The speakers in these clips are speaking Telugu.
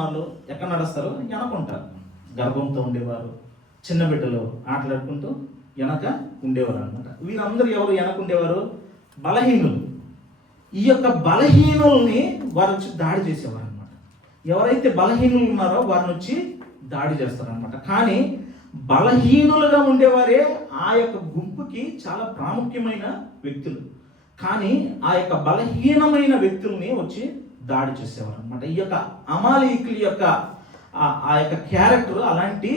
వాళ్ళు ఎక్కడ నడుస్తారు? వెనకుంటారు. గర్భంతో ఉండేవారు, చిన్న బిడ్డలు ఆటలాడుకుంటూ వెనక ఉండేవారు అనమాట. వీరందరూ ఎవరు వెనక ఉండేవారు? బలహీనులు. ఈ యొక్క బలహీనుల్ని వారు వచ్చి దాడి చేసేవారు అనమాట. ఎవరైతే బలహీనులు ఉన్నారో వారిని వచ్చి దాడి చేస్తారనమాట. కానీ బలహీనులుగా ఉండేవారే ఆ యొక్క గుంపుకి చాలా ప్రాముఖ్యమైన వ్యక్తులు. కానీ ఆ యొక్క బలహీనమైన వ్యక్తుల్ని వచ్చి దాడి చేసేవారు అనమాట. ఈ యొక్క అమాలీకుల యొక్క ఆ యొక్క క్యారెక్టర్ అలాంటి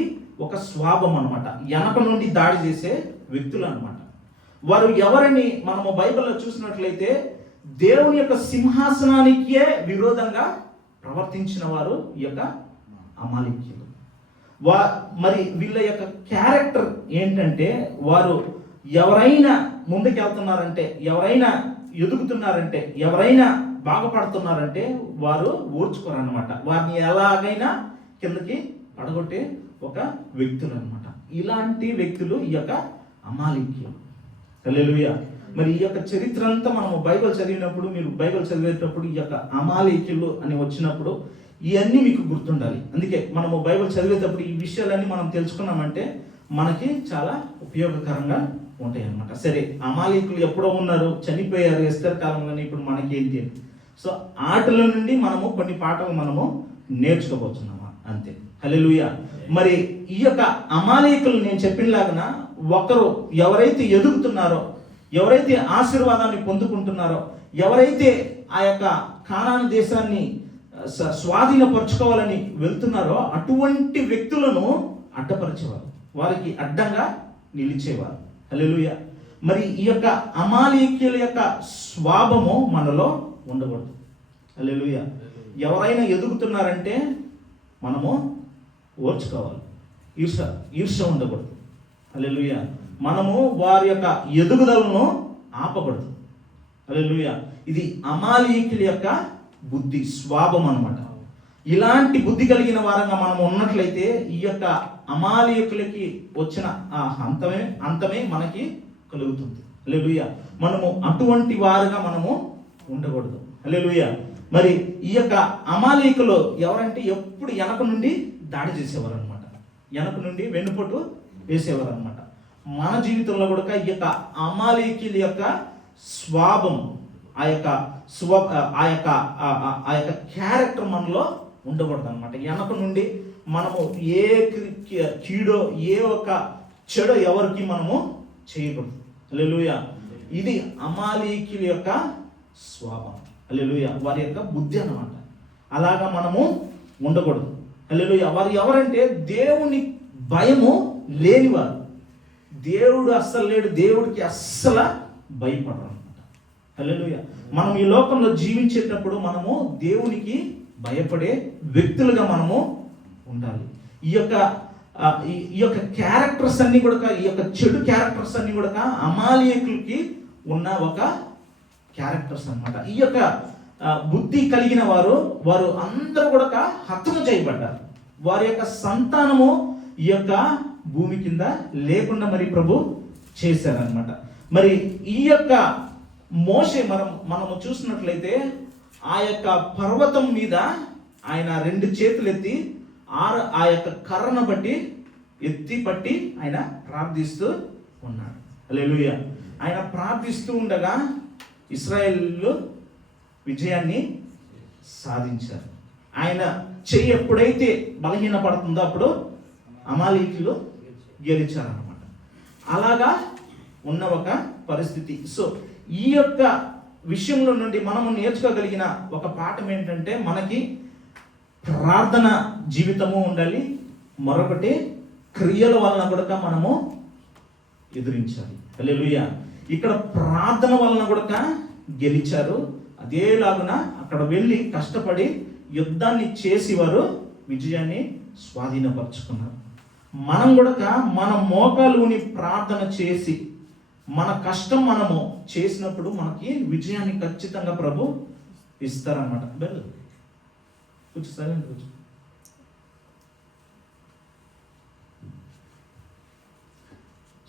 ఒక స్వభావం అనమాట. వెనక నుండి దాడి చేసే వ్యక్తులు అనమాట. వారు ఎవరిని మనము బైబిల్లో చూసినట్లయితే దేవుని యొక్క సింహాసనానికే విరోధంగా ప్రవర్తించిన వారు ఈ యొక్క అమాలీకులు. మరి వీళ్ళ యొక్క క్యారెక్టర్ ఏంటంటే, వారు ఎవరైనా ముందుకు వెళ్తున్నారంటే, ఎవరైనా ఎదుగుతున్నారంటే, ఎవరైనా బాగుపడుతున్నారంటే వారు ఓర్చుకోరన్నమాట. వారిని ఎలాగైనా కిందకి పడగొట్టే ఒక వ్యక్తులు అనమాట. ఇలాంటి వ్యక్తులు ఈ యొక్క అమాలీకులు. హల్లెలూయా. మరి ఈ యొక్క చరిత్ర అంతా మనము బైబిల్ చదివినప్పుడు, మీరు బైబిల్ చదివేటప్పుడు ఈ యొక్క అమాలీకులు అని వచ్చినప్పుడు ఇవన్నీ మీకు గుర్తుండాలి. అందుకే మనము బైబిల్ చదివేటప్పుడు ఈ విషయాలన్నీ మనం తెలుసుకున్నామంటే మనకి చాలా ఉపయోగకరంగా ఉంటాయి అన్నమాట. సరే, అమాలీకులు ఎప్పుడో ఉన్నారు, చనిపోయారు ఎస్తేర్ కాలంలోనే, ఇప్పుడు మనకి ఏంటి? సో ఆటల నుండి మనము కొన్ని పాటలు మనము నేర్చుకోబోతున్నామా, అంతే. హల్లెలూయా. మరి ఈ యొక్క అమాలీకులు నేను చెప్పినలాగా ఒకరు ఎవరైతే ఎదుగుతున్నారో, ఎవరైతే ఆశీర్వాదాన్ని పొందుకుంటున్నారో, ఎవరైతే ఆ యొక్క కానాను దేశాన్ని స్వాధీనపరచుకోవాలని వెళ్తున్నారో అటువంటి వ్యక్తులను అడ్డపరిచేవారు, వారికి అడ్డంగా నిలిచేవారు. హల్లెలూయా. మరి ఈ యొక్క అమాలీకుల యొక్క స్వభావము మనలో ఉండకూడదు. హల్లెలూయా. ఎవరైనా ఎదుగుతున్నారంటే మనము ఓర్చుకోవాలి. ఈర్ష ఉండకూడదు. హల్లెలూయా. మనము వారి యొక్క ఎదుగుదలను ఆపకూడదు. హల్లెలూయా. ఇది అమాలీకుల యొక్క బుద్ధి, స్వభావం అన్నమాట. ఇలాంటి బుద్ధి కలిగిన వారంగా మనం ఉన్నట్లయితే ఈ యొక్క అమాలీకులకి వచ్చిన ఆ అంతమే మనకి కలుగుతుంది. హల్లెలూయా. మనము అటువంటి వారుగా మనము ఉండకూడదు. హల్లెలూయా. మరి ఈ యొక్క అమాలీకులు ఎవరంటే ఎప్పుడు వెనక నుండి దాడి చేసేవారు అనమాట. వెనక నుండి వెన్నుపోటు వేసేవారు అనమాట. మన జీవితంలో కూడా ఈ యొక్క అమాలీకుల యొక్క స్వభావం, ఆ యొక్క క్యారెక్టర్ మనలో ఉండకూడదు అనమాట. వెనక నుండి మనము ఏ కీడో, ఏ ఒక చెడో ఎవరికి మనము చేయకూడదు. హల్లెలూయా. ఇది అమాలీకుల యొక్క స్వభావం. హల్లెలూయా. వారి యొక్క బుద్ధి అన్నమాట. అలాగా మనము ఉండకూడదు. హల్లెలూయా. వారు ఎవరంటే దేవుని భయము లేనివారు. దేవుడు అస్సలు లేడు, దేవుడికి అస్సలు భయపడరు అనమాట. హల్లెలూయా. మనం ఈ లోకంలో జీవించేటప్పుడు మనము దేవునికి భయపడే వ్యక్తులుగా మనము ఉండాలి. ఈ యొక్క క్యారెక్టర్స్ అన్ని కూడా, ఈ యొక్క చెడు క్యారెక్టర్స్ అన్ని కూడా అమాలీకులకి ఉన్న ఒక క్యారెక్టర్స్ అన్నమాట. ఈ యొక్క బుద్ధి కలిగిన వారు అందరూ కూడా హతము చేయబడ్డారు. వారి యొక్క సంతానము ఈ యొక్క భూమి కింద లేకుండా మరి ప్రభు చేశారనమాట. మరి ఈ యొక్క మోషే మనము చూసినట్లయితే ఆ యొక్క పర్వతం మీద ఆయన 2 చేతులు ఎత్తి ఆ యొక్క కర్రను ఎత్తి పట్టి ఆయన ప్రార్థిస్తూ ఉన్నాడు. హల్లెలూయా. ఆయన ప్రార్థిస్తూ ఉండగా ఇశ్రాయేలు విజయాన్ని సాధించారు. ఆయన చెయ్యి ఎప్పుడైతే బలహీనపడుతుందో అప్పుడు అమాలీకులు గెలిచారన్నమాట. అలాగా ఉన్న ఒక పరిస్థితి. సో ఈ యొక్క విషయంలో నుండి మనము నేర్చుకోగలిగిన ఒక పాఠం ఏంటంటే, మనకి ప్రార్థన జీవితము ఉండాలి, మరొకటి క్రియల వలన కూడా మనము ఎదురించాలి. హల్లెలూయా. ఇక్కడ ప్రార్థన వలన కూడా గెలిచారు. అదేలాగున అక్కడ వెళ్ళి కష్టపడి యుద్ధాన్ని చేసి వారు విజయాన్ని స్వాధీనపరుచుకున్నారు. మనం కూడా మన మోకాలుని ప్రార్థన చేసి మన కష్టం మనము చేసినప్పుడు మనకి విజయాన్ని ఖచ్చితంగా ప్రభు ఇస్తారన్నమాట. కొంచెం సైలెంట్ కూర్చో.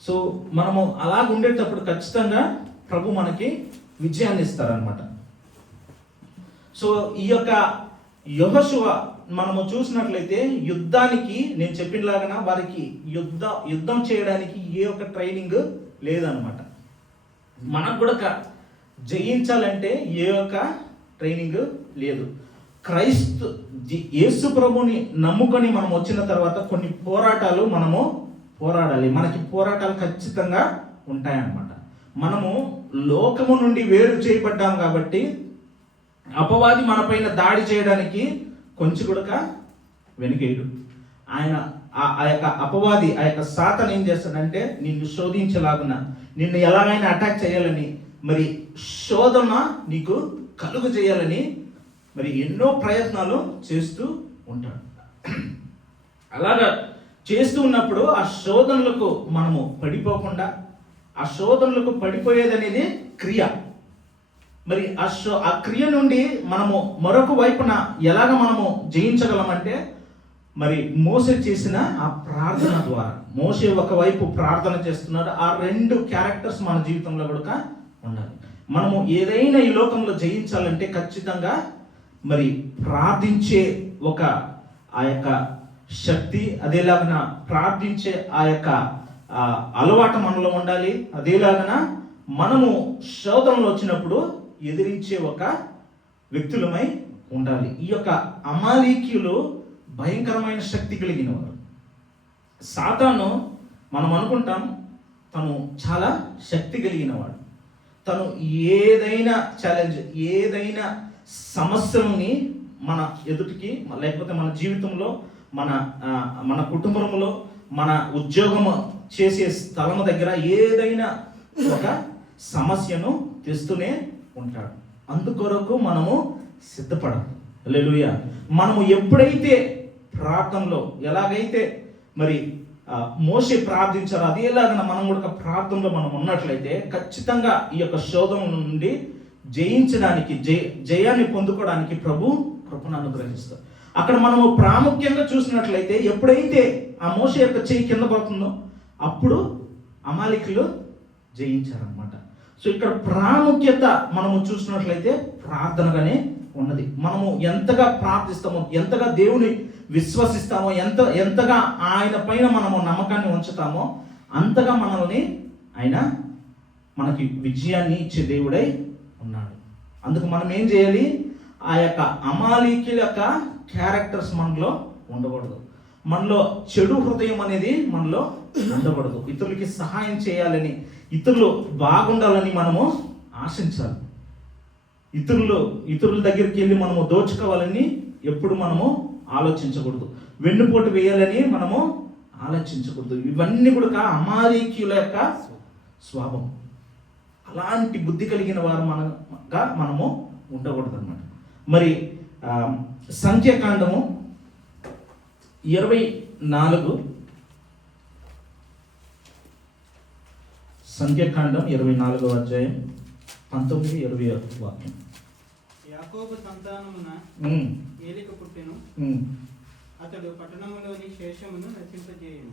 సో మనము అలాగ ఉండేటప్పుడు ఖచ్చితంగా ప్రభు మనకి విజయాన్ని ఇస్తారనమాట. సో ఈ యొక్క యెహోషువ మనము చూసినట్లయితే యుద్ధానికి నేను చెప్పినలాగా వారికి యుద్ధం చేయడానికి ఏ ఒక్క ట్రైనింగ్ లేదనమాట. మనకు కూడా జయించాలంటే ఏ ఒక్క ట్రైనింగ్ లేదు. యేసు ప్రభుని నమ్ముకొని మనం వచ్చిన తర్వాత కొన్ని పోరాటాలు మనము పోరాడాలి. మనకి పోరాటాలు ఖచ్చితంగా ఉంటాయన్నమాట. మనము లోకము నుండి వేరు చేయబడ్డాం కాబట్టి అపవాది మనపైన దాడి చేయడానికి కొంచెం కూడా వెనుకేయడు. ఆయన ఆ యొక్క అపవాది, ఆ యొక్క సాతాను ఏం చేస్తాడంటే నిన్ను శోధించలాగున, నిన్ను ఎలాగైనా అటాక్ చేయాలని, మరి శోధన నీకు కలుగు చేయాలని మరి ఎన్నో ప్రయత్నాలు చేస్తూ ఉంటాడు. అలాగా చేస్తూ ఉన్నప్పుడు ఆ శోధనలకు మనము పడిపోకుండా, ఆ శోధనలకు పడిపోయేది అనేది క్రియ. మరి ఆ క్రియ నుండి మనము మరొక వైపున ఎలాగ మనము జయించగలమంటే మరి మోసే చేసిన ఆ ప్రార్థన ద్వారా. మోసే ఒకవైపు ప్రార్థన చేస్తున్నాడు. ఆ రెండు క్యారెక్టర్స్ మన జీవితంలో కూడా ఉండాలి. మనము ఏదైనా ఈ లోకంలో జయించాలంటే ఖచ్చితంగా మరి ప్రార్థించే ఆ యొక్క శక్తి, అదేలాగన ప్రార్థించే ఆ యొక్క అలవాటు మనలో ఉండాలి. అదేలాగన మనము శోధనలు వచ్చినప్పుడు ఎదిరించే ఒక వ్యక్తులమై ఉండాలి. ఈ యొక్క అమాలీకీయులు భయంకరమైన శక్తి కలిగిన వారు. సాతాను మనం అనుకుంటాం తను చాలా శక్తి కలిగిన వాడు. తను ఏదైనా ఛాలెంజ్, ఏదైనా సమస్యల్ని మన ఎదుటికి, లేకపోతే మన జీవితంలో, మన కుటుంబంలో, మన ఉద్యోగం చేసే స్థలం దగ్గర ఏదైనా ఒక సమస్యను తెస్తూనే ఉంటాడు. అందుకొరకు మనము సిద్ధపడాలి. హల్లెలూయా. మనము ఎప్పుడైతే ప్రార్థనలో ఎలాగైతే మరి మోసే ప్రార్థించారో అదేలాగా మనం కూడా ప్రార్థనలో మనం ఉన్నట్లయితే ఖచ్చితంగా ఈ యొక్క శోధన నుండి జయించడానికి, జయాన్ని పొందుకోవడానికి ప్రభు కృపను అనుగ్రహిస్తారు. అక్కడ మనము ప్రాముఖ్యంగా చూసినట్లయితే ఎప్పుడైతే ఆ మోసే యొక్క చెయ్యి కింద పడుతుందో అప్పుడు అమాలికులు జయించారనమాట. సో ఇక్కడ ప్రాముఖ్యత మనము చూసినట్లయితే ప్రార్థనగానే ఉన్నది. మనము ఎంతగా ప్రార్థిస్తామో, ఎంతగా దేవుని విశ్వసిస్తామో, ఎంతగా ఆయన పైన మనము నమ్మకాన్ని ఉంచుతామో అంతగా మనల్ని ఆయన మనకి విజయాన్ని ఇచ్చే దేవుడై ఉన్నాడు. అందుకు మనం ఏం చేయాలి? ఆ యొక్క అమాలీకుల యొక్క క్యారెక్టర్స్ మనలో ఉండకూడదు. మనలో చెడు హృదయం అనేది మనలో ఉండకూడదు. ఇతరులకి సహాయం చేయాలని, ఇతరులు బాగుండాలని మనము ఆశించాలి. ఇతరుల దగ్గరికి వెళ్ళి మనము దోచుకోవాలని ఎప్పుడు మనము ఆలోచించకూడదు. వెన్నుపోటు వేయాలని మనము ఆలోచించకూడదు. ఇవన్నీ కూడా అమాలీకీయుల యొక్క స్వభావం. అలాంటి బుద్ధి కలిగిన వారు మనము ఉండకూడదు అన్నమాట. మరి సంఖ్యాకాండము 24, సంఖ్యాకాండం 24వ అధ్యాయం 19-20 వాక్యం. యాకోబు సంతానమున ఏలిక పుట్టెను, అతడు పట్టణములోని శేషమును నశింపజేయును.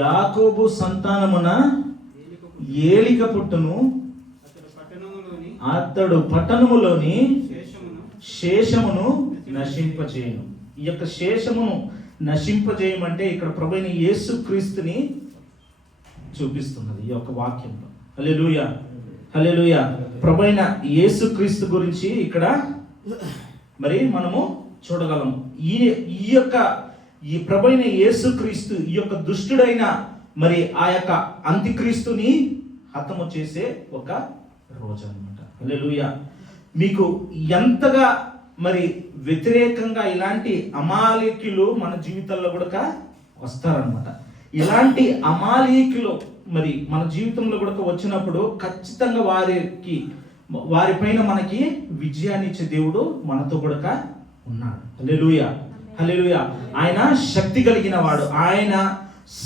యాకోబు సంతానమున ఏలిక పుట్టును, అతడు పట్టణములోని శేషమును నశింపజేయును. ఈ యొక్క శేషమును నశింపజేయమంటే ఇక్కడ ప్రభువైన యేసుక్రీస్తుని చూపిస్తున్నది ఈ యొక్క వాక్యంలో. హల్లెలూయా, హల్లెలూయా. ప్రభువైన యేసుక్రీస్తు గురించి ఇక్కడ మరి మనము చూడగలము. ఈ ప్రభువైన యేసుక్రీస్తు ఈ యొక్క దుష్టుడైన మరి ఆ యొక్క అంత్యక్రీస్తుని హతము చేసే ఒక రోజు అన్నమాట. హల్లెలూయా. మీకు ఎంతగా మరి వ్యతిరేకంగా ఇలాంటి అమాలీకులు మన జీవితాల్లో కూడా వస్తారనమాట. ఇలాంటి అమాలీకులు మరి మన జీవితంలో కూడా వచ్చినప్పుడు ఖచ్చితంగా వారిపైన మనకి విజయాన్ని ఇచ్చే దేవుడు మనతో కూడా ఉన్నాడు. హల్లెలూయా, హల్లెలూయా. ఆయన శక్తి కలిగిన వాడు, ఆయన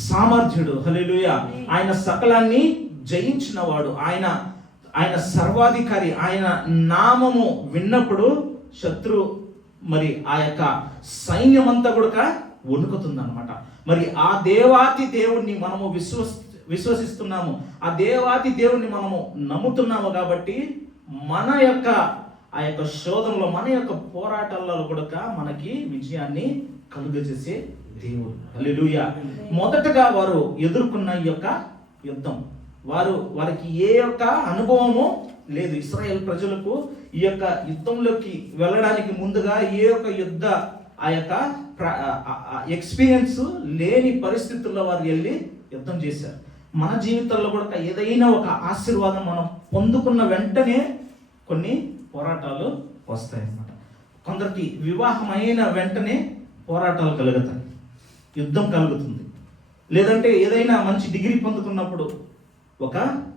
సామర్థ్యుడు. హల్లెలూయా. ఆయన సకలాన్ని జయించిన వాడు, ఆయన సర్వాధికారి. ఆయన నామము విన్నప్పుడు శత్రు మరి ఆ యొక్క సైన్యమంతా కూడా వణుకుతుంది అనమాట. మరి ఆ దేవాతి దేవుణ్ణి మనము విశ్వసిస్తున్నాము, ఆ దేవాతి దేవుణ్ణి మనము నమ్ముతున్నాము. కాబట్టి మన యొక్క ఆ యొక్క శోధనలో మన యొక్క పోరాటాలలో కూడా మనకి విజయాన్ని కలుగజేసే దేవుడు. హల్లెలూయా. మొదటగా వారు ఎదుర్కొన్న ఈ యొక్క యుద్ధం, వారికి ఏ యొక్క అనుభవము లేదు. ఇశ్రాయేల్ ప్రజలకు ఈ యొక్క యుద్ధంలోకి వెళ్ళడానికి ముందుగా ఏ యొక్క యుద్ధ ఆ యొక్క ఎక్స్పీరియన్స్ లేని పరిస్థితుల్లో వారు వెళ్ళి యుద్ధం చేశారు. మన జీవితంలో కూడా ఏదైనా ఒక ఆశీర్వాదం మనం పొందుకున్న వెంటనే కొన్ని పోరాటాలు వస్తాయన్నమాట. కొందరికి వివాహం అయిన వెంటనే పోరాటాలు కలుగుతాయి, యుద్ధం కలుగుతుంది. లేదంటే ఏదైనా మంచి డిగ్రీ పొందుకున్నప్పుడు ఒక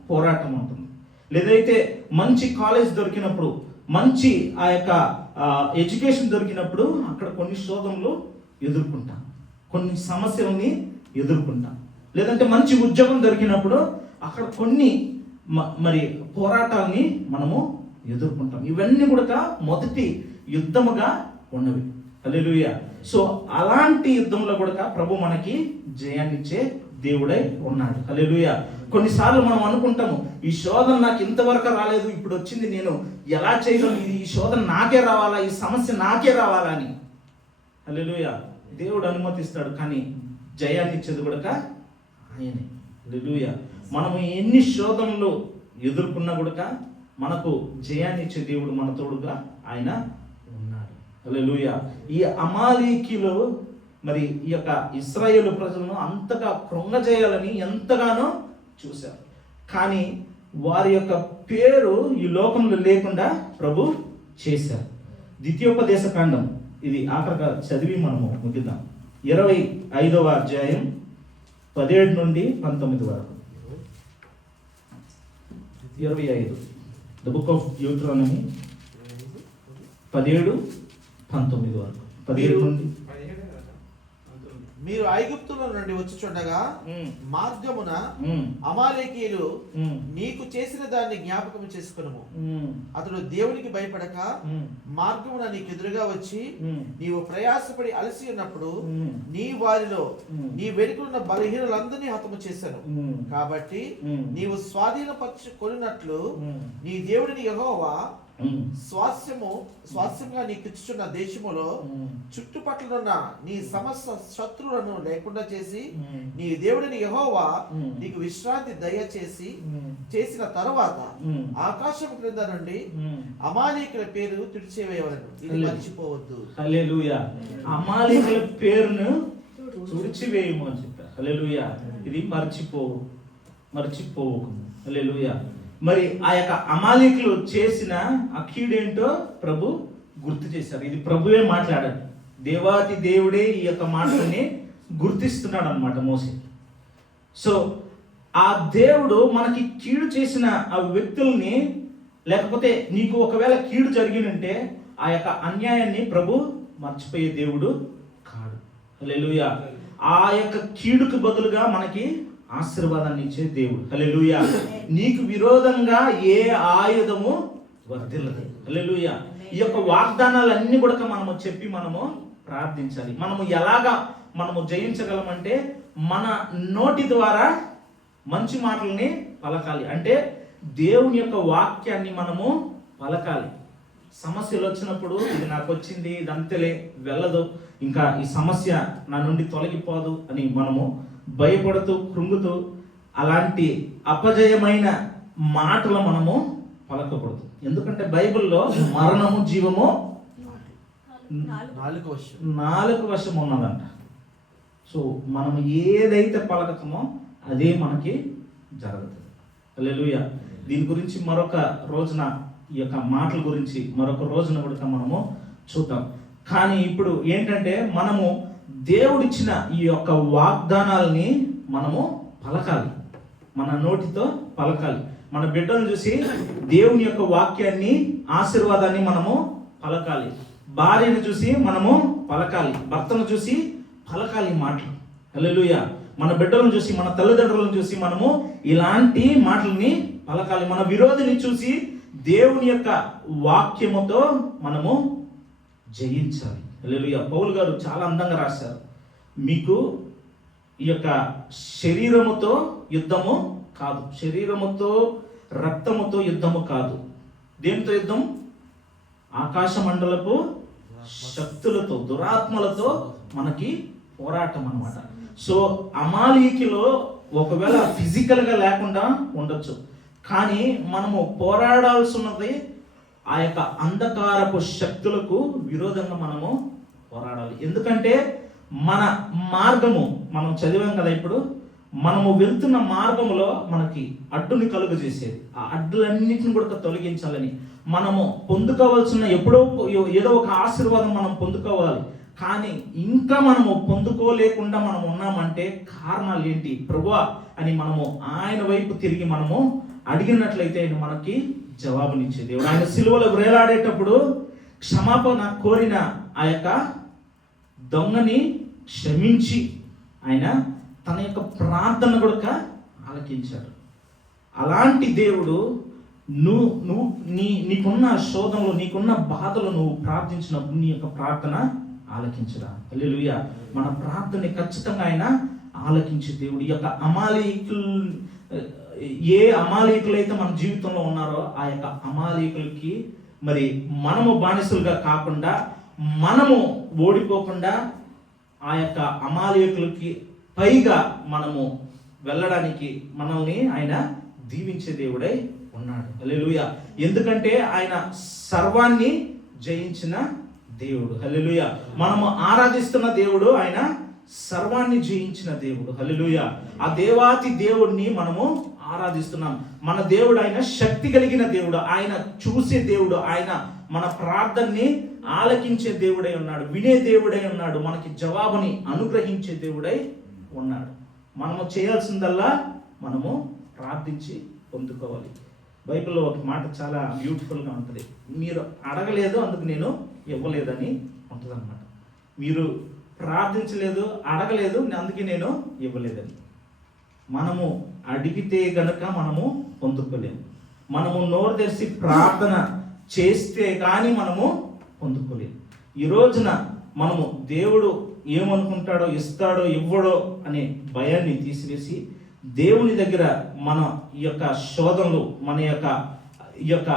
పోరాటం ఉంటుంది. లేదైతే మంచి కాలేజ్ దొరికినప్పుడు, మంచి ఆ యొక్క ఎడ్యుకేషన్ దొరికినప్పుడు అక్కడ కొన్ని శోధనలు ఎదుర్కొంటాం, కొన్ని సమస్యలని ఎదుర్కొంటాం. లేదంటే మంచి ఉద్యోగం దొరికినప్పుడు అక్కడ కొన్ని మరి పోరాటాలని మనము ఎదుర్కొంటాం. ఇవన్నీ కూడా మొదటి యుద్ధముగా ఉన్నవి. హల్లెలూయా. సో అలాంటి యుద్ధంలో కూడా ప్రభు మనకి జయాన్నిచ్చే దేవుడై ఉన్నాడు. హల్లెలూయా. కొన్నిసార్లు మనం అనుకుంటాము, ఈ శోధన నాకు ఇంతవరకు రాలేదు, ఇప్పుడు వచ్చింది, నేను ఎలా చేయగలను, ఈ శోధన నాకే రావాలా, ఈ సమస్య నాకే రావాలా అని. హల్లెలూయా. దేవుడు అనుమతిస్తాడు, కానీ జయాన్ని ఇచ్చేది కూడా ఆయనే. హల్లెలూయా. మనము ఎన్ని శోధనలు ఎదుర్కొన్నా కూడా మనకు జయాన్ని ఇచ్చే దేవుడు మన తోడుగా ఆయన ఉన్నాడు. హల్లెలూయా. ఈ అమాలీకీలు మరి ఈ యొక్క ఇశ్రాయేలు ప్రజలను అంతగా కృంగజేయాలని ఎంతగానో చూశారు, కానీ వారి యొక్క పేరు ఈ లోకంలో లేకుండా ప్రభు చేశారు. ద్వితీయోపదేశ కాండం, ఇది ఆఖరిగా చదివి మనము ముగిద్దాం. 25వ అధ్యాయం 17 నుండి 19 వరకు. 25 ద బుక్ ఆఫ్ డ్యూటరానమీ 17-19 వరకు. 17 నుండి మీరు ఐగుప్తులో నుండి వచ్చుచుండగా మార్గమున అమాలేకీయులు నీకు చేసిన దాన్ని జ్ఞాపకం చేసుకును. అతడు దేవునికి భయపడక మార్గమున నీకు ఎదురుగా వచ్చి నీవు ప్రయాసపడి అలసి ఉన్నప్పుడు నీ వారిలో నీ వెనుకలున్న బలహీనులందరినీ హతము చేశాను. కాబట్టి నీవు స్వాధీనపరచుకొనున్నట్లు నీ దేవుడిని యెహోవా స్వాస్యంగా నీకు ఇచ్చుచున్న దేశములో చుట్టుపక్కల నీ సమస్త శత్రువులను లేకుండా చేసి నీ దేవుడిని యెహోవా నీకు విశ్రాంతి దయచేసి చేసిన తరువాత ఆకాశం క్రింద నుండి అమాలీకుల పేరు తుడిచివేయవలెను. ఇది మర్చిపోవద్దు. హల్లెలూయా. అమాలీకుల పేరును తుడిచివేయము అని చెప్పారు. హల్లెలూయా. ఇది మర్చిపోవు. హల్లెలూయా. మరి ఆ యొక్క అమాలీకులు చేసిన అకీడేంటో ప్రభు గుర్తు చేశారు. ఇది ప్రభువే మాట్లాడాడు. దేవాతి దేవుడే ఈ యొక్క మాటని గుర్తిస్తున్నాడు అన్నమాట మోసే. సో ఆ దేవుడు మనకి కీడు చేసిన ఆ వ్యక్తుల్ని, లేకపోతే నీకు ఒకవేళ కీడు జరిగినంటే ఆ యొక్క అన్యాయాన్ని ప్రభు మర్చిపోయే దేవుడు కాడు. హల్లెలూయా. ఆ యొక్క కీడుకు బదులుగా మనకి ఆశీర్వాదాన్ని ఇచ్చే దేవుడు. హల్లెలూయా. నీకు విరోధంగా ఏ ఆయుధము వర్ధిల్లదు. హల్లెలూయా. ఈ యొక్క వాగ్దానాలన్నీ కూడా మనము చెప్పి మనము ప్రార్థించాలి. మనము ఎలాగా మనము జయించగలమంటే మన నోటి ద్వారా మంచి మాటల్ని పలకాలి. అంటే దేవుని యొక్క వాక్యాన్ని మనము పలకాలి. సమస్యలు వచ్చినప్పుడు ఇది నాకు వచ్చింది, ఇది అంతేలే, వెళ్ళదు, ఇంకా ఈ సమస్య నా నుండి తొలగిపోదు అని మనము భయపడుతూ కృంగుతూ అలాంటి అపజయమైన మాటలు మనము పలకకూడదు. ఎందుకంటే బైబిల్లో మరణము జీవము నాలుగు వశం ఉన్నదంట. సో మనం ఏదైతే పలకతామో అదే మనకి జరుగుతుంది. హల్లెలూయా. దీని గురించి మరొక రోజున, ఈ యొక్క మాటల గురించి మరొక రోజున కూడా మనము చూద్దాం. కానీ ఇప్పుడు ఏంటంటే మనము దేవుడిచ్చిన ఈ యొక్క వాగ్దానాలని మనము పలకాలి, మన నోటితో పలకాలి. మన బిడ్డలను చూసి దేవుని యొక్క వాక్యాన్ని, ఆశీర్వాదాన్ని మనము పలకాలి. భార్యను చూసి మనము పలకాలి, భర్తను చూసి పలకాలి మాటలు. హల్లెలూయా. మన బిడ్డలను చూసి, మన తల్లిదండ్రులను చూసి మనము ఇలాంటి మాటల్ని పలకాలి. మన విరోధిని చూసి దేవుని యొక్క వాక్యముతో మనము జయించాలి. హల్లెలూయా. పౌలు గారు చాలా అందంగా రాశారు, మీకు ఈ యొక్క శరీరముతో యుద్ధము కాదు, శరీరముతో రక్తముతో యుద్ధము కాదు. దేనితో యుద్ధం? ఆకాశ మండలపు శక్తులతో, దురాత్మలతో మనకి పోరాటం అన్నమాట. సో అమాలీకిలో ఒకవేళ ఫిజికల్గా లేకుండా ఉండొచ్చు, కానీ మనము పోరాడాల్సి ఉన్నది ఆ యొక్క అంధకారపు శక్తులకు విరోధంగా మనము పోరాడాలి. ఎందుకంటే మన మార్గము మనం చదివాం కదా, ఇప్పుడు మనము వెళ్తున్న మార్గములో మనకి అడ్డుని కలుగజేసేది, ఆ అడ్డులన్నింటిని కూడా తొలగించాలని మనము పొందుకోవాల్సిన ఏదో ఒక ఆశీర్వాదం మనం పొందుకోవాలి. కానీ ఇంకా మనము పొందుకోలేకుండా మనం ఉన్నామంటే కారణాలు ఏంటి ప్రభువా అని మనము ఆయన వైపు తిరిగి మనము అడిగినట్లయితే ఆయన మనకి జవాబునిచ్చే దేవుడు. ఆయన సిలువలో వేలాడేటప్పుడు క్షమాపణ కోరిన ఆ యొక్క దొంగని క్షమించి ఆయన తన యొక్క ప్రార్థన కూడా ఆలకించాడు. అలాంటి దేవుడు నువ్వు నీకున్న శోధనలో, నీకున్న బాధలో నువ్వు ప్రార్థించినప్పుడు నీ యొక్క ప్రార్థన ఆలకించరా. హల్లెలూయా. మన ప్రార్థనని ఖచ్చితంగా ఆయన ఆలకించే దేవుడు. ఈ యొక్క ఏ అమాలీకులైతే మన జీవితంలో ఉన్నారో ఆ యొక్క అమాలీకులకి మరి మనము బానిసలుగా కాకుండా, మనము ఓడిపోకుండా, ఆ యొక్క అమాలీకులకి పైగా మనము వెళ్ళడానికి మనల్ని ఆయన దీవించే దేవుడై ఉన్నాడు. హల్లెలూయా. ఎందుకంటే ఆయన సర్వాన్ని జయించిన దేవుడు. హల్లెలూయా. మనము ఆరాధిస్తున్న దేవుడు ఆయన సర్వాన్ని జయించిన దేవుడు. హల్లెలూయా. ఆ దేవాతి దేవుడిని మనము ఆరాధిస్తున్నాం. మన దేవుడు ఆయన శక్తి కలిగిన దేవుడు, ఆయన చూసే దేవుడు, ఆయన మన ప్రార్థనని ఆలకించే దేవుడై ఉన్నాడు, వినే దేవుడై ఉన్నాడు, మనకి జవాబుని అనుగ్రహించే దేవుడై ఉన్నాడు. మనము చేయాల్సిందల్లా మనము ప్రార్థించి పొందుకోవాలి. బైబిల్లో ఒక మాట చాలా బ్యూటిఫుల్గా ఉంటుంది, మీరు అడగలేదు అందుకు నేను ఇవ్వలేదని ఉంటుంది అన్నమాట. మీరు ప్రార్థించలేదు, అడగలేదు, అందుకే నేను ఇవ్వలేదని. మనము అడిగితే గనక మనము పొందుకోలేము. మనము నోరు తెరిచి ప్రార్థన చేస్తే కానీ మనము పొందుకోలేము. ఈ రోజున మనము దేవుడు ఏమనుకుంటాడో, ఇస్తాడో ఇవ్వడో అనే భయాన్ని తీసివేసి దేవుని దగ్గర మన ఈ యొక్క శోధనలు, మన ఈ యొక్క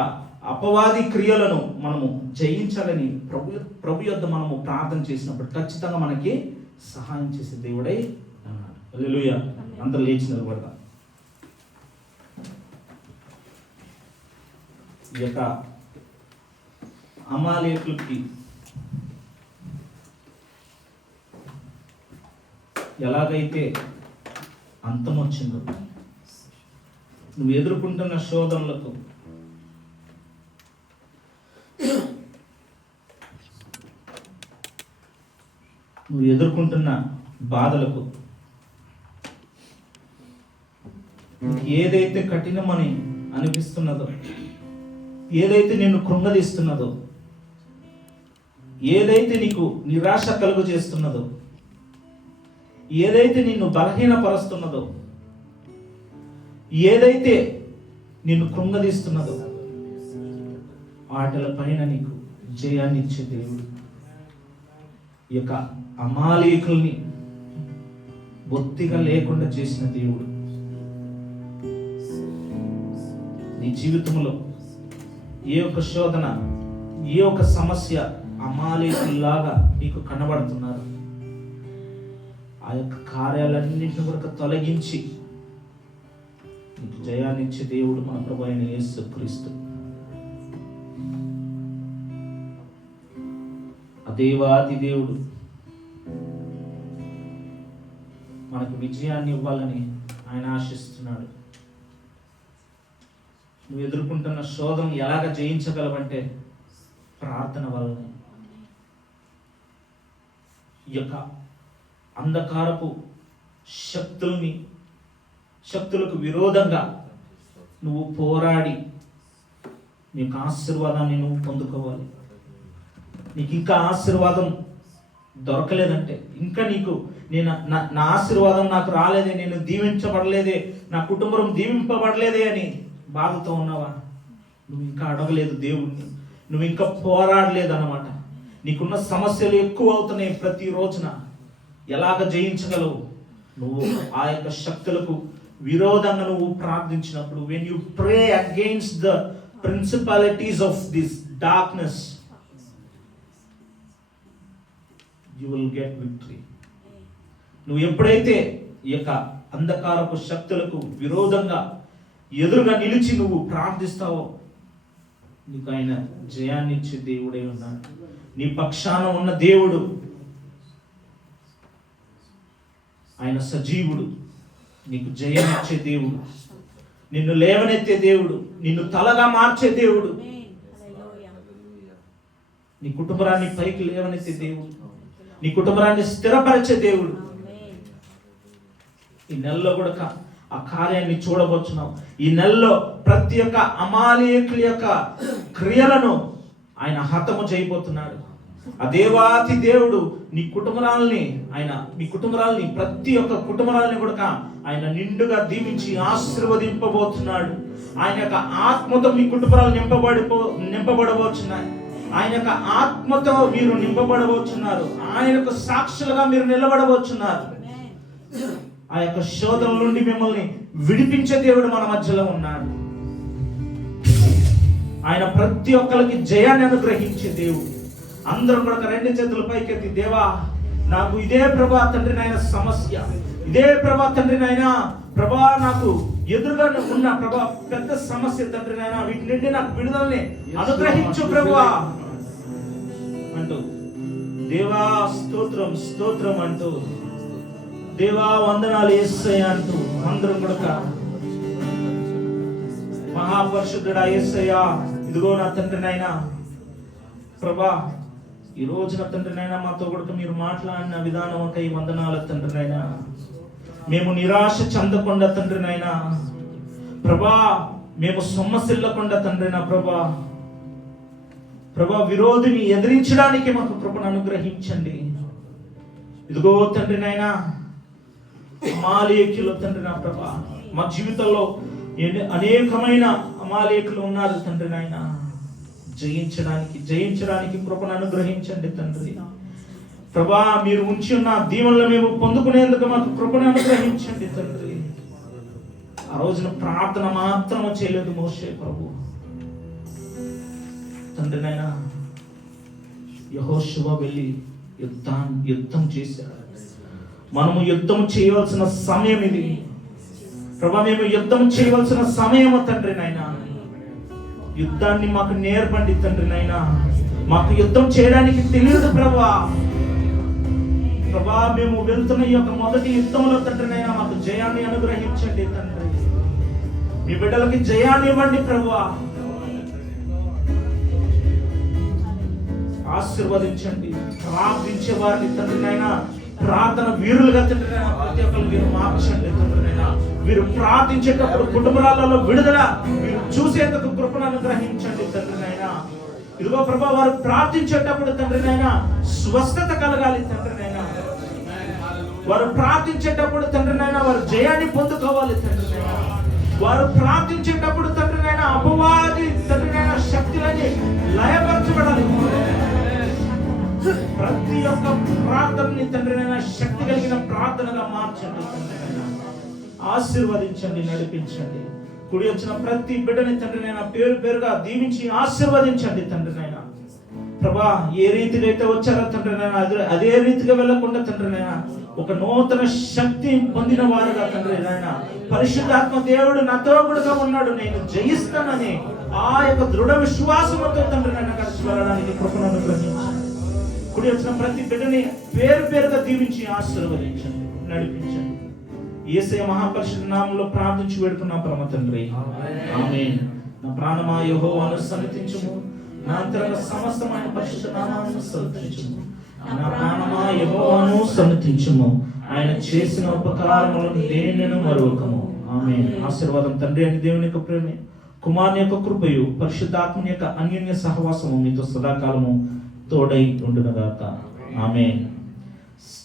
అపవాది క్రియలను మనము జయించాలని ప్రభు యొద్ద మనము ప్రార్థన చేసినప్పుడు ఖచ్చితంగా మనకి సహాయం చేసే దేవుడై అన్నాడు. హల్లెలూయా. అందరూ లేచి నిలబడదాం. ఈ యొక్క అమాలేకులకి ఎలాగైతే అంతం వచ్చిందో, నువ్వు ఎదుర్కొంటున్న శోధనలకు, నువ్వు ఎదుర్కొంటున్న బాధలకు, ఏదైతే కఠినమని అనిపిస్తున్నదో, ఏదైతే నిన్ను కృంగదీస్తున్నదో, ఏదైతే నీకు నిరాశ కలుగు చేస్తున్నదో, ఏదైతే నిన్ను బలహీనపరుస్తున్నదో, ఏదైతే నిన్ను కృంగదీస్తున్నదో, వాటిల పైన నీకు జయాన్ని ఇచ్చే దేవుడు. ఈ యొక్క అమాలీకుల్ని బొత్తిగా లేకుండా చేసిన దేవుడు. నీ జీవితంలో ఏ ఒక్క శోధన, ఏ ఒక్క సమస్య అమాలీకుల్లాగా నీకు కనబడుతున్నారు, ఆ యొక్క కార్యాలన్నింటిని కూడా తొలగించి నీకు జయాన్ని ఇచ్చే దేవుడు మన ప్రభు అయిన యేసుక్రీస్తు. ఆ దేవాది దేవుడు మనకు విజయాన్ని ఇవ్వాలని ఆయన ఆశిస్తున్నాడు. నువ్వు ఎదుర్కొంటున్న శోధన ఎలాగ జయించగలవంటే ప్రార్థన వల్లనే. ఈ యొక్క అంధకారపు శక్తులకు విరోధంగా నువ్వు పోరాడి నీకు ఆశీర్వాదాన్ని నువ్వు పొందుకోవాలి. నీకు ఇంకా ఆశీర్వాదం దొరకలేదంటే, ఇంకా నీకు నా ఆశీర్వాదం నాకు రాలేదే, నేను దీవించబడలేదే, నా కుటుంబం దీవింపబడలేదే అని బాధతో ఉన్నావా? నువ్వు ఇంకా అడగలేదు దేవుణ్ణి, నువ్వు ఇంకా పోరాడలేదు అన్నమాట. నీకున్న సమస్యలు ఎక్కువ అవుతున్నాయి ప్రతి రోజున. ఎలాగ జయించగలవు? నువ్వు ఆ యొక్క శక్తులకు విరోధంగా నువ్వు ప్రార్థించినప్పుడు, when you pray against the principalities of this darkness, you will get victory. నువ్వు ఎప్పుడైతే ఈ యొక్క అంధకారపు శక్తులకు విరోధంగా ఎదురుగా నిలిచి నువ్వు ప్రార్థిస్తావో నీకు ఆయన జయాన్ని ఇచ్చే దేవుడే ఉన్నాడు. నీ పక్షాన ఉన్న దేవుడు ఆయన సజీవుడు, నీకు జయమిచ్చే దేవుడు, నిన్ను లేవనెత్తే దేవుడు, నిన్ను తలగా మార్చే దేవుడు, నీ కుటుంబాన్ని పైకి లేవనెత్తే దేవుడు, నీ కుటుంబాన్ని స్థిరపరిచే దేవుడు. ఈ నెలలో కూడా ఆ కార్యాన్ని చూడబోతున్నాం. ఈ నెలలో ప్రతి ఒక్క అమాలేకుల యొక్క క్రియలను ఆయన హతము చేయబోతున్నాడు. ఆ దేవాతి దేవుడు నీ కుటుంబాలని ప్రతి ఒక్క కుటుంబాలని కూడా ఆయన నిండుగా దీవించి ఆశీర్వదింపబోతున్నాడు. ఆయన యొక్క ఆత్మతో మీ కుటుంబాలు నింపబడబోతున్నాయి. ఆయన యొక్క ఆత్మతో మీరు నింపబడబోతున్నారు. ఆయన యొక్క సాక్షులుగా మీరు నిలబడబోతున్నారు. ఆ యొక్క శోధన నుండి మిమ్మల్ని విడిపించే దేవుడు మన మధ్యలో ఉన్నాడు. ఆయన ప్రతి ఒక్కరికి జయాన్ని అనుగ్రహించే దేవుడు. అందరూ కూడా రెండు చేతుల పైకెత్తి, దేవా నాకు ఇదే ప్రభా తండ్రి నాయన సమస్య, ఇదే ప్రభా తండ్రి నాయన ప్రభా నాకు ఎదురుగా ఉన్న ప్రభా పెద్ద సమస్య తండ్రి నాయన, వీటి నుండి నాకు విడుదలని అనుగ్రహించు ప్రభువా అంటూ, దేవా స్తోత్రం స్తోత్రం అంటూ, దేవా వందనాలు యేసయ్య అంటూ అందరం కూడా మహాపరిశుద్ధుడా యేసయ్య, ఇదిగో నా తండ్రి నాయన ప్రభా ఈ రోజున తండ్రి నాయన మాతో కూడా మీరు మాట్లాడిన విధానం ఒక ఈ వందనాల తండ్రి నాయన. మేము నిరాశ చెందకుండా తండ్రి నాయన ప్రభా, మేము సొమ్మసిల్లకుండా తండ్రి నా ప్రభా విరోధిని ఎదిరించడానికి మాకు కృపను అనుగ్రహించండి. ఇదిగో తండ్రి నాయన అమాలేకులు తండ్రి నా ప్రభా, మా జీవితంలో అనేకమైన అమాలేకులు ఉన్నారు తండ్రి నాయన. జయించడానికి కృపను అనుగ్రహించండి తండ్రి ప్రభా. మీరు ఉంచి ఉన్న దీవెనలు మేము పొందుకునేందుకు మాకు కృపను అనుగ్రహించండి తండ్రి. ఆ రోజున ప్రార్థన మాత్రం చేయలేదు మోషే ప్రభు తండ్రి నాయన. యెహోషువ వెళ్ళి యుద్ధం చేశాడు. మనము యుద్ధం చేయవలసిన సమయం ఇది ప్రభా. మేము యుద్ధం చేయవలసిన సమయం తండ్రి నాయన. యుద్ధాన్ని మాకు నేర్పండి తండ్రి నాయన. మాకు యుద్ధం చేయడానికి తెలియదు ప్రభా. మేము వెళ్తున్న ఈ యొక్క మొదటి యుద్ధంలో తండ్రి నాయన మాకు జయాన్ని అనుగ్రహించండి తండ్రి. మీ బిడ్డలకి జయాన్ని ఇవ్వండి ప్రభా. ఆశీర్వదించండి. ప్రార్థించే వారిని తండ్రి నాయన ప్రార్థన వీరులుగా తండ్రి నాయన ప్రతి ఒక్కరు మీరు మార్చండి తండ్రి నాయన. వీరు ప్రార్థించేటప్పుడు కుటుంబాలలో విడుదల మీరు చూసేందుకు కృపను అనుగ్రహించండి తండ్రి నాయన. ఇదిగో ప్రభా, వారు ప్రార్థించేటప్పుడు తండ్రి నాయన స్వస్థత కలగాలి తండ్రి నాయన. వారు ప్రార్థించేటప్పుడు తండ్రి నాయన వారు జయాన్ని పొందుకోవాలి తండ్రి నాయన. వారు ప్రార్థించేటప్పుడు తండ్రి నాయన అపవాది తండ్రి నాయన శక్తులని లయపరచబడాలి. ప్రతి ఒక్క ప్రార్థనని తండ్రి నాయన శక్తి కలిగిన ప్రార్థనగా మార్చండి తండ్రి నాయన. ఆశీర్వదించండి, నడిపించండి. కుడి వచ్చిన ప్రతి బిడ్డని తండ్రి నాయన పేరు పేరుగా దీవించి ఆశీర్వదించండి తండ్రి నాయన. ప్రభా, ఏ రీతిగా అయితే వచ్చారో తండ్రి నాయన అదే రీతిగా వెళ్ళకుండా తండ్రి నాయన ఒక నూతన శక్తి పొందిన వారుగా తండ్రి నాయన పరిశుద్ధాత్మ దేవుడు నాతో కూడా ఉన్నాడు, నేను జయిస్తానని ఆ యొక్క దృఢ విశ్వాసంతో తండ్రి నాయన కలిసి వెళ్ళడానికి కృపను అనుగ్రహించండి. కుడి వచ్చిన ప్రతి బిడ్డని పేరు పేరుగా దీవించి ఆశీర్వదించండి, నడిపించండి. యేసయ్య మహాపరిశుద్ధ నామములో ప్రార్థించి వేడుకున్నాం పరమ తండ్రి, ఆమేన్. నా ప్రాణమా యెహోవాను సన్నిధించుము, నా అంతరంగ సమస్తమైన పరిశుద్ధ నామమును స్తుతించుము. నా ప్రాణమా యెహోవాను సన్నిధించుము, ఆయన చేసిన ఉపకారములను దేనిని మరువకము. ఆమేన్. ఆశీర్వాదం తండ్రి అని దేవుని యొక్క ప్రేమ, కుమారుని యొక్క కృపయు, పరిశుద్ధాత్మని యొక్క అన్యోన్య సహవాసము మీతో సదాకాలము తోడై ఉండునుగాక. ఆమేన్.